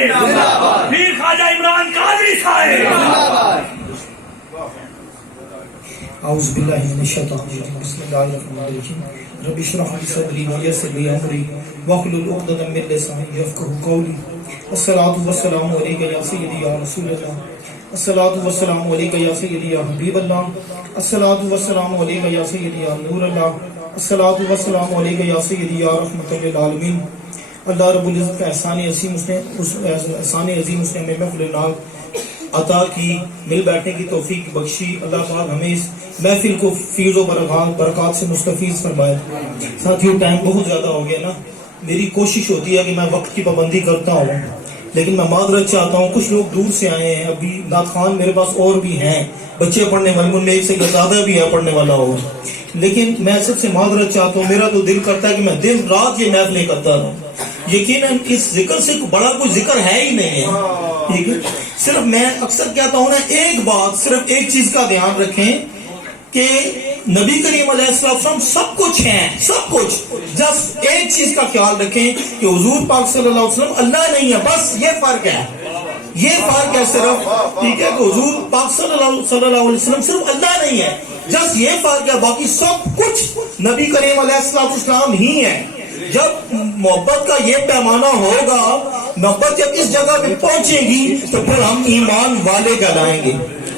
پیر خواجہ عمران قادری صاحب. اعوذ باللہ من الشیطان الرجیم بسم اللہ الرحمن الرحیم رب اشرح لي صدری ویسر لي امری واحلل عقدۃ من لسانی یفقهوا قولی. الصلاۃ والسلام علیک یا سیدی یا رسول اللہ. الصلاۃ والسلام علیک یا سیدی یا حبیب اللہ. الصلاۃ والسلام علیک یا سیدی یا نور اللہ. الصلاۃ والسلام علیک یا سیدی یا رحمۃ للعالمین. اللہ رب العزت کا احسان عظیم اس نے ہمیں محفل ناز عطا کی، مل بیٹھنے کی توفیق بخشی. اللہ پاک ہمیں اس محفل کو فیض و برکات سے مستفیض فرمائے. ساتھیوں ٹائم بہت زیادہ ہو گیا نا. میری کوشش ہوتی ہے کہ میں وقت کی پابندی کرتا ہوں، لیکن میں معذرت چاہتا ہوں. کچھ لوگ دور سے آئے ہیں، ابھی نعت خوان میرے پاس اور بھی ہیں، بچے پڑھنے والے، ان میں ایک سے زیادہ بھی ہے پڑھنے والا ہو، لیکن میں سب سے معذرت چاہتا ہوں. میرا تو دل کرتا ہے کہ میں دن رات یہ محفلیں کرتا رہوں. یقیناً اس ذکر سے بڑا کوئی ذکر ہے ہی نہیں ہے. ٹھیک ہے، صرف میں اکثر کہتا ہوں نا، ایک بات، صرف ایک چیز کا دھیان رکھیں کہ نبی کریم علیہ السلام سب کچھ ہیں، سب کچھ. جسٹ ایک چیز کا خیال رکھیں کہ حضور پاک صلی اللہ علیہ وسلم اللہ نہیں ہے، بس یہ فرق ہے. یہ فرق ہے صرف. ٹھیک ہے، کہ حضور پاک صلی اللہ علیہ وسلم صرف اللہ نہیں ہے، جسٹ یہ فرق ہے. باقی سب کچھ نبی کریم علیہ السلام ہی ہے. جب محبت کا یہ پیمانہ ہوگا، محبت جب اس جگہ پہ پہنچے گی تو پھر ہم ایمان والے کہلائیں گے.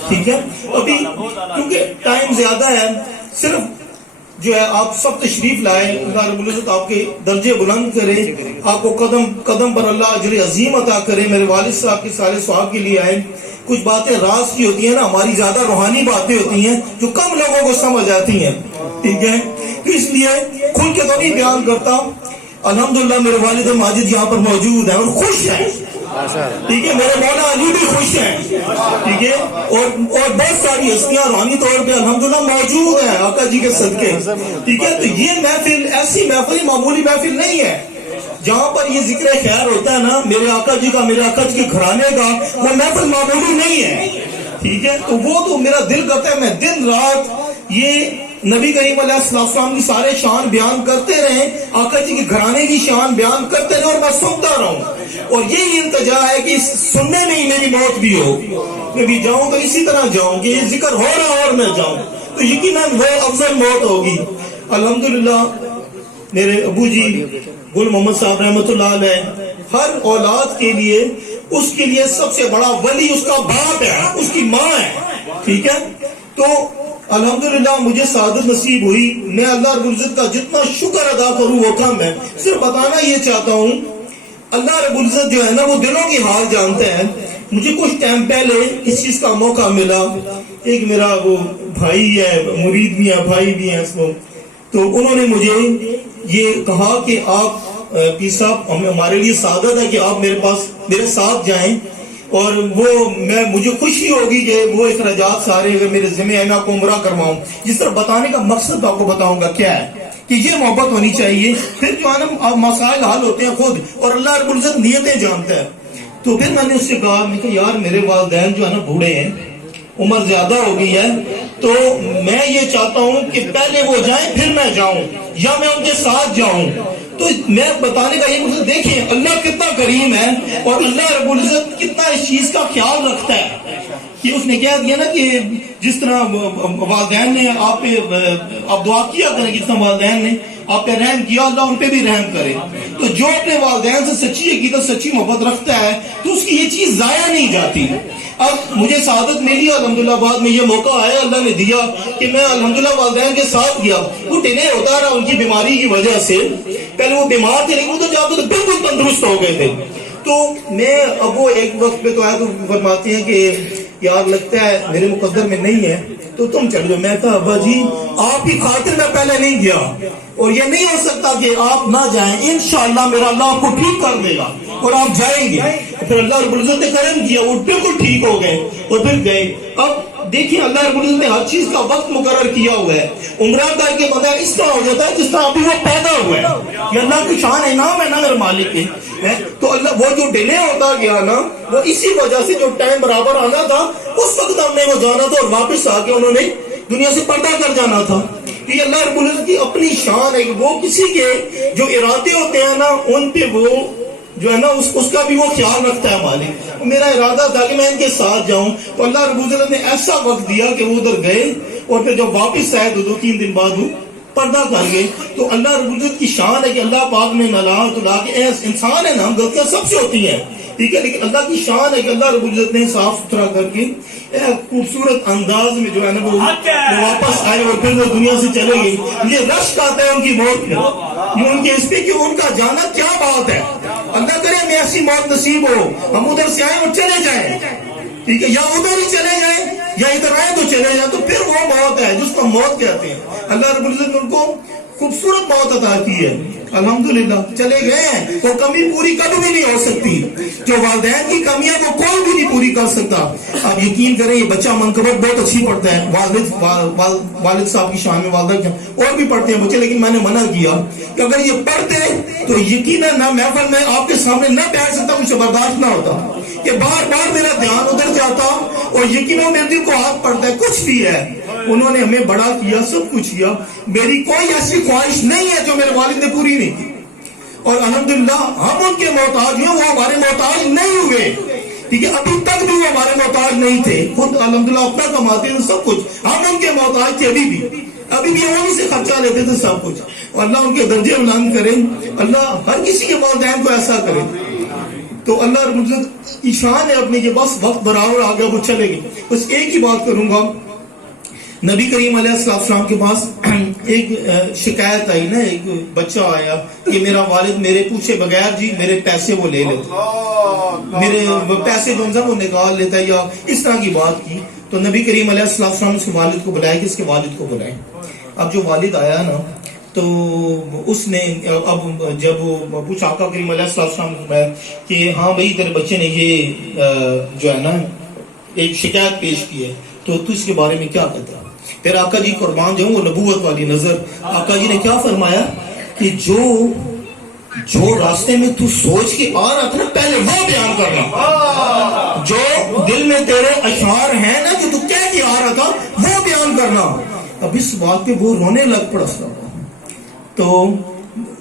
ٹھیک ہے، ابھی کیونکہ ٹائم زیادہ ہے، صرف جو ہے آپ سب تشریف لائے. اللہ رب العزت آپ کے درجے بلند کرے، آپ کو قدم قدم پر اللہ اجر عظیم عطا کرے. میرے والد صاحب کے سارے سواب کے لیے آئے. کچھ باتیں راز کی ہوتی ہیں نا، ہماری زیادہ روحانی باتیں ہوتی ہیں جو کم لوگوں کو سمجھ آتی ہیں. ٹھیک ہے، تو اس لیے کھل کے تو نہیں بیان کرتا. الحمدللہ میرے والد ماجد یہاں پر موجود ہیں اور خوش ہیں. ٹھیک ہے، میرے مولا علی بھی خوش ہیں. ٹھیک ہے، اور بہت ساری ہستیاں روحانی طور پہ الحمدللہ موجود ہیں آقا جی کے صدقے. ٹھیک ہے، تو یہ محفل ایسی محفل معمولی محفل نہیں ہے. جہاں پر یہ ذکر خیر ہوتا ہے نا میرے آقا جی کا، میرے آقا جی کے گھرانے کا، وہ محفل معمولی نہیں ہے. ٹھیک ہے، تو وہ تو میرا دل کرتا ہے میں دن رات یہ نبی کریم علیہ السلام کی سارے شان بیان کرتے رہیں، آقا جی کے گھرانے کی شان بیان کرتے رہیں اور میں سنتا رہوں. اور یہی التجا ہے کہ سننے میں ہی میری موت بھی ہو. میں بھی جاؤں تو اسی طرح جاؤں کہ یہ ذکر ہو رہا اور میں جاؤں، تو یقیناً وہ افضل موت ہوگی. الحمدللہ میرے ابو جی گل محمد صاحب رحمۃ اللہ علیہ، ہر اولاد کے لیے اس کے لیے سب سے بڑا ولی اس کا باپ ہے، اس کی ماں ہے. ٹھیک ہے، تو الحمدللہ مجھے سعادت نصیب ہوئی. میں اللہ رب العزت کا جتنا شکر ادا کروں وہ کم ہے. صرف بتانا یہ چاہتا ہوں، اللہ رب العزت جو ہے نا وہ دلوں کی حال جانتے ہیں. مجھے کچھ ٹائم پہلے اس چیز کا موقع ملا. ایک میرا وہ بھائی ہے، مرید بھی ہے، بھائی بھی ہے اس کو، تو انہوں نے مجھے یہ کہا کہ آپ پیر صاحب ہمارے لیے سعادت ہے کہ آپ میرے پاس میرے ساتھ جائیں، اور وہ مجھے خوشی ہوگی کہ وہ اخراجات سارے اگر میرے ذمہ ہے میں آپ کو عمرہ کرواؤں. جس طرح بتانے کا مقصد آپ کو بتاؤں گا کیا ہے کہ یہ محبت ہونی چاہیے. پھر جو ہے نا مسائل حل ہوتے ہیں خود، اور اللہ رب العزت نیتیں جانتا ہے. تو پھر میں نے اس سے کہا، میں کہ یار میرے والدین جو ہے نا بوڑھے ہیں، عمر زیادہ ہو گئی ہے، تو میں یہ چاہتا ہوں کہ پہلے وہ جائیں پھر میں جاؤں، یا میں ان کے ساتھ جاؤں. تو میں بتانے کا یہ مطلب دیکھیں اللہ کتنا کریم ہے اور اللہ رب العزت کتنا اس چیز کا خیال رکھتا ہے کہ اس نے کہہ دیا نا کہ جس طرح والدین نے آپ پہ، آپ دعا کیا کریں جس طرح والدین نے آپ پہ رحم کیا، اللہ ان پہ بھی رحم کرے. تو جو اپنے والدین سے سچی عقیدت، سچی محبت رکھتا ہے تو اس کی یہ چیز ضائع نہیں جاتی. اب مجھے سعادت ملی الحمدللہ، بعد میں یہ موقع ہے اللہ نے دیا کہ میں الحمدللہ والدین کے ساتھ گیا. وہ ڈیلے ہوتا رہا ان کی بیماری کی وجہ سے. پہلے وہ بیمار تھے لیکن وہ تو جاتے تو بالکل تندرست ہو گئے تھے. تو میں اب وہ ایک وقت پہ تو آئے تو فرماتے ہیں کہ یار لگتا ہے میرے مقدر میں نہیں ہے تو تم چل جاؤ. میں کہا ابا جی آپ کی خاطر میں پہلے نہیں گیا، اور یہ نہیں ہو سکتا کہ آپ نہ جائیں. انشاءاللہ میرا اللہ آپ کو ٹھیک کر دے گا اور آپ جائیں گے. پھر اللہ رب العزت نے کرم کیا، وہ بالکل ٹھیک ہو گئے اور پھر گئے. اب دیکھیں اللہ رب العزت نے ہر چیز کا وقت مقرر کیا ہوا ہے. عمرہ کر کے بندہ اس طرح ہو جاتا ہے جس طرح ابھی وہ پیدا ہوا ہے. یہ اللہ کی شان ہے، نام ہے نا میرے مالک کے. تو اللہ وہ جو ڈیلے ہوتا گیا نا وہ اسی وجہ سے جو ٹائم برابر آنا تھا اس وقت ہم نے وہ جانا تھا، اور واپس آ کے انہوں نے دنیا سے پردہ کر جانا تھا. یہ اللہ رب العزت کی اپنی شان ہے کہ وہ کسی کے جو ارادے ہوتے ہیں نا ان پہ وہ جو ہے نا اس کا بھی وہ خیال رکھتا ہے مالک. میرا ارادہ تھا کہ میں ان کے ساتھ جاؤں, تو اللہ رب العزت نے ایسا وقت دیا کہ وہ ادھر گئے, اور پھر جب واپس آئے تو 2-3 دن بعد وہ پردہ کر گئے. تو اللہ رب العزت کی شان ہے کہ اللہ پاک نے نلا کے انسان ہے نا, غلطیاں سب سے ہوتی ہیں, ٹھیک ہے, لیکن اللہ کی شان ہے کہ اللہ رب العزت نے صاف ستھرا کر کے خوبصورت انداز میں جو ہے نا وہ واپس آئے, اور پھر وہ دنیا سے چلے گئے. یہ رشک آتا ہے ان کی موت میں, یہ ان کے اس پہ کہ ان کا جانا کیا بات ہے. اللہ کرے ہمیں ایسی موت نصیب ہو, ہم ادھر سے آئے اور چلے جائیں, ٹھیک ہے, یا ادھر ہی چلے جائیں یا ادھر آئے تو چلے جائیں, تو پھر وہ موت ہے جس کو موت کہتے ہیں. اللہ رب العزت نے ان کو خوبصورت موت عطا کی ہے, الحمدللہ. چلے گئے ہیں, وہ کمی پوری کبھی بھی نہیں ہو سکتی. جو والدین کی کمیاں کو کوئی بھی نہیں پوری کر سکتا. آپ یقین کریں یہ بچہ منقبت بہت اچھی پڑھتا ہے, والد صاحب کی شان میں, والدہ اور بھی پڑھتے ہیں بچے, لیکن میں نے منع کیا کہ اگر یہ پڑھتے تو یقیناً نہ محفل میں آپ کے سامنے نہ بیٹھ سکتا, مجھے برداشت نہ ہوتا کہ بار بار میرا دھیان ادھر جاتا, اور یقیناً میرے دل کو ہاتھ پڑتا ہے. کچھ بھی ہے, انہوں نے ہمیں بڑا کیا, سب کچھ کیا. میری کوئی ایسی خواہش نہیں ہے جو میرے والد نے پوری نہیں کی, اور الحمدللہ ہم ان کے محتاج ہیں, وہ ہمارے محتاج نہیں ہوئے, ٹھیک ہے, ابھی تک بھی وہ ہمارے محتاج نہیں تھے. خود الحمدللہ اپنا کماتے ہیں سب کچھ, ہم ان کے محتاج تھے ابھی بھی ہم سے خرچہ لیتے تھے سب کچھ. اور اللہ ان کے درجے بلند کرے, اللہ ہر کسی کے والدین کو ایسا کرے. تو اللہ رب العزت کی شان ہے اپنی, کہ بس وقت برابر آ گیا, وہ چلے گی. بس ایک ہی بات کروں گا, نبی کریم علیہ السلام کے پاس ایک شکایت آئی نا, ایک بچہ آیا کہ میرا والد میرے پوچھے بغیر جی میرے پیسے وہ لے لیتے, میرے پیسے جو وہ نکال لیتا ہے, یا اس طرح کی بات کی. تو نبی کریم علیہ السلام نے اس کے والد کو بلایا کہ اس کے والد کو بلائیں. اب جو والد آیا نا, تو اس نے اب جب پوچھا آقا کریم علیہ السلام نے کہ ہاں بھائی تیرے بچے نے یہ جو ہے نا ایک شکایت پیش کی ہے, تو اس کے بارے میں کیا کہتا ہے. پھر آقا جی قربان جو وہ نبوت والی نظر, آقا جی نے کیا فرمایا کہ جو راستے میں تو سوچ کے آ رہا تھا نا, پہلے وہ بیان کرنا. جو دل میں تیرے اشعار ہیں نا جو تو کہہ کے آ رہا تھا, وہ بیان کرنا. اب اس بات پہ وہ رونے لگ پڑا. تو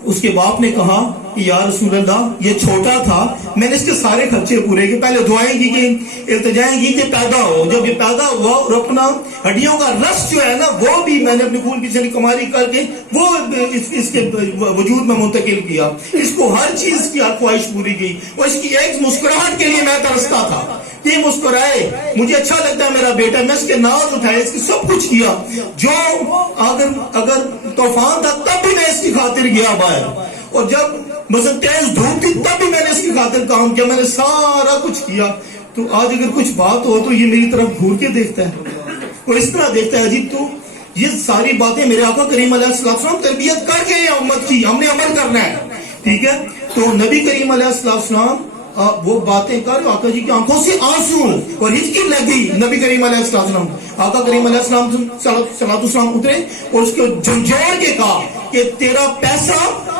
اس کے باپ نے کہا کہ یا رسول اللہ یہ چھوٹا تھا, میں نے اس کے سارے خرچے پورے کیے, پہلے دعائیں کی کہ التجائیں کی کہ پیدا ہو. جب یہ پیدا ہوا اور اپنا ہڈیوں کا رس جو ہے نا وہ بھی میں نے اپنی خون کی چلی کماری کر کے وہ اس کے وجود میں منتقل کیا. اس کو ہر چیز کی خواہش پوری کی, اور اس کی ایک مسکراہٹ کے لیے میں ترستا تھا, یہ مسکرائے, مجھے اچھا لگتا ہے میرا بیٹا, میں اس کے ناز اٹھائے, اس کی سب کچھ کیا. جو اگر طوفان تھا تب بھی میں اس کی خاطر گیا باہر, اور جب مثلا تیز دھوپ تھی تب بھی میں نے اس کی خاطر کام کیا, میں نے سارا کچھ کیا. تو آج اگر کچھ بات ہو تو یہ میری طرف گھور کے دیکھتا ہے, وہ اس طرح دیکھتا ہے جی. تو یہ ساری باتیں میرے آقا کریم علیہ السلام تربیت کر کے امت کی, ہم نے عمل کرنا ہے, ٹھیک ہے. تو نبی کریم علیہ السلام وہ باتیں کر, آقا جی کی آنکھوں سے آنسو اور ہچکی لگی. نبی کریم علیہ السلام, آقا کریم علیہ السلام اترے اور اس کو جھنجھوڑ کے کہا کہ تیرا پیسہ,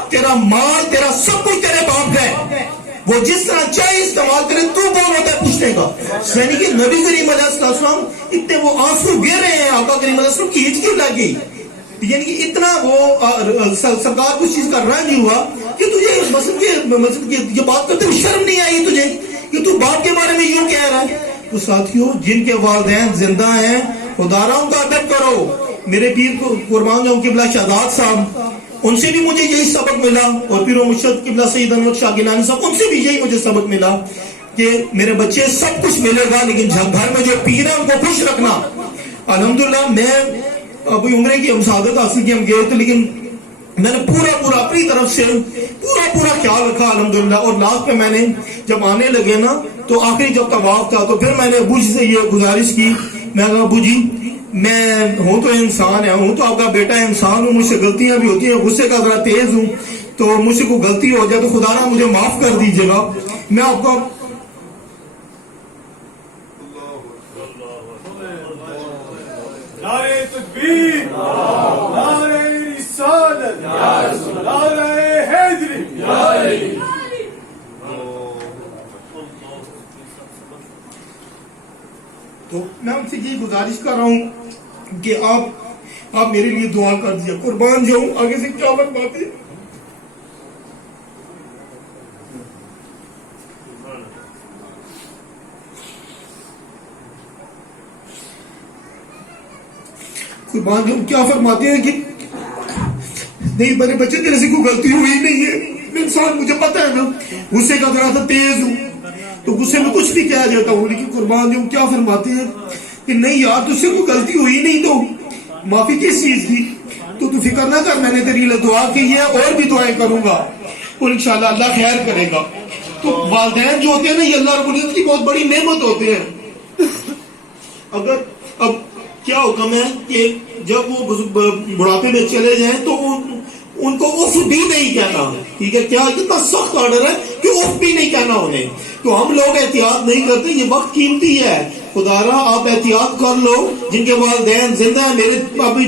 تیرا مال, تیرا سب کچھ تیرے باپ کا ہے, وہ جس طرح چاہے استعمال کرے, تو کون ہوتا ہے پوچھنے کا. یعنی کہ نبی کریم علیہ السلام اتنے وہ آنسو گر رہے ہیں, آقا کریم علیہ السلام کی ہچکی لگی, یعنی کہ اتنا وہ سرکار کو اس چیز کا رنج ہوا کہ تجھے مطلب یہ بات کرتے ہوئے شرم نہیں آئی تجھے کہ تو باپ کے بارے میں یوں کہہ رہا ہے. تو ساتھیوں, جن کے والدین زندہ ہیں خدارا ان کا ادب کرو. میرے پیر کو قربان جاؤں قبلہ شہزاد صاحب, ان سے بھی مجھے یہی سبق ملا, اور پیر و مرشد قبلہ سید انور شاہ گیلانی صاحب, ان سے بھی یہی مجھے سبق ملا کہ میرے بچے سب کچھ ملے گا, لیکن گھر میں جو پیر ہے ان کو خوش رکھنا. الحمدللہ میں ابھی عمرے کی مساعدت حاصل کی, ہم گئے تھے, لیکن میں نے پورا اپنی طرف سے پورا خیال رکھا الحمدللہ. اور لاسٹ پہ میں نے جب آنے لگے نا, تو آخری جب طواف تھا, تو پھر میں نے ابو جی سے یہ گزارش کی, میں کہا ابو جی میں ہوں تو انسان ہے, ہوں تو آپ کا بیٹا انسان ہوں, مجھ سے غلطیاں بھی ہوتی ہیں, غصے کا ذرا تیز ہوں, تو مجھ سے کوئی غلطی ہو جائے تو خدا را مجھے معاف کر دیجیے گا. میں آپ کو نعرہ تکبیر, نعرہ رسالت, نعرہ حیدری. تو میں ان سے یہ گزارش کر رہا ہوں کہ آپ میرے لیے دعا کر دیجیے. قربان جاؤں, آگے سے کیا بات ہے. قربان جاؤں کیا فرماتے ہیں کہ نہیں میرے بچے تیرے سے کوئی غلطی ہوئی نہیں ہے. میں انسان مجھے پتا ہے نا غصے کا ذرا سا تیز ہوں تو غصے میں کچھ بھی کہہ جاتا ہوں, لیکن قربان جاؤں کیا فرماتے ہیں کہ نہیں یار تجھ سے کوئی غلطی ہوئی نہیں تو معافی کس چیز کی, تو فکر نہ کر, میں نے تیری لیے دعا کی ہے اور بھی دعائیں کروں گا اور انشاءاللہ اللہ خیر کرے گا. تو والدین جو ہوتے ہیں نا یہ اللہ رب العزت کی بہت بڑی نعمت ہوتے ہیں. اگر اب کیا حکم ہے کہ جب وہ بڑھاپے میں چلے جائیں تو ان کو اف بھی نہیں کہنا, ٹھیک ہے, کیا اتنا سخت آرڈر ہے کہ اف بھی نہیں کہنا انہیں. تو ہم لوگ احتیاط نہیں کرتے, یہ وقت قیمتی ہے, خدا را آپ احتیاط کر لو. جن کے والدین زندہ ہیں, میرے ابھی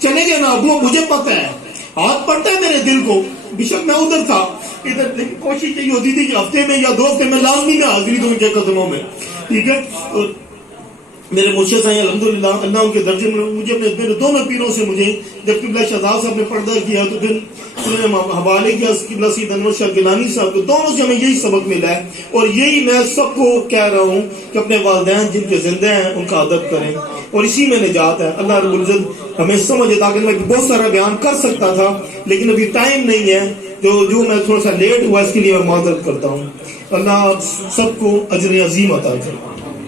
چلے گئے نا ابو, مجھے پتہ ہے ہاتھ پڑتا ہے میرے دل کو, بے شک میں ادھر تھا ادھر, لیکن کوشش یہی ہوتی تھی کہ ہفتے میں یا 2 ہفتے میں لازمی میں حاضری دوں ان کے قدموں میں, ٹھیک ہے. میرے مرشد ہیں الحمدللہ اللہ ان کے درجے میں, مجھے میرے دونوں پیروں سے مجھے جب قبلہ شہزاد صاحب نے پردہ کیا تو پھر انہوں نے حوالے کیا قبلہ سید انور شاہ گیلانی صاحب کو, دونوں سے ہمیں یہی سبق ملا ہے. اور یہی میں سب کو کہہ رہا ہوں کہ اپنے والدین جن کے زندہ ہیں ان کا ادب کریں, اور اسی میں نجات ہے. اللہ رب العزت ہمیں سمجھے, تاکہ میں بہت سارا بیان کر سکتا تھا لیکن ابھی ٹائم نہیں ہے, جو میں تھوڑا سا لیٹ ہوا اس کے لیے میں معذرت کرتا ہوں. اللہ سب کو اجر عظیم عطا کرے.